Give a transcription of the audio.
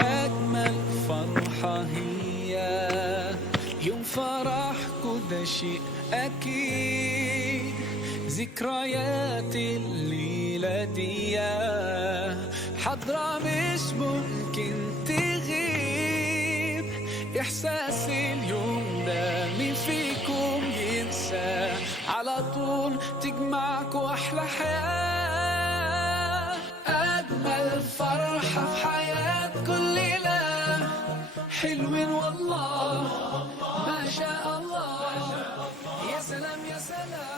أجمل فرحة هي يوم فرح كل شيء أكيد، ذكريات الليلة دي حضرة مش ممكن تغيب. إحساس اليوم ده مين فيكم ينسى؟ على طول تجمعكوا أحلى حياة. أجمل فرحة في حياة كل ليلة، حلوين والله ما شاء الله. يا سلام يا سلام.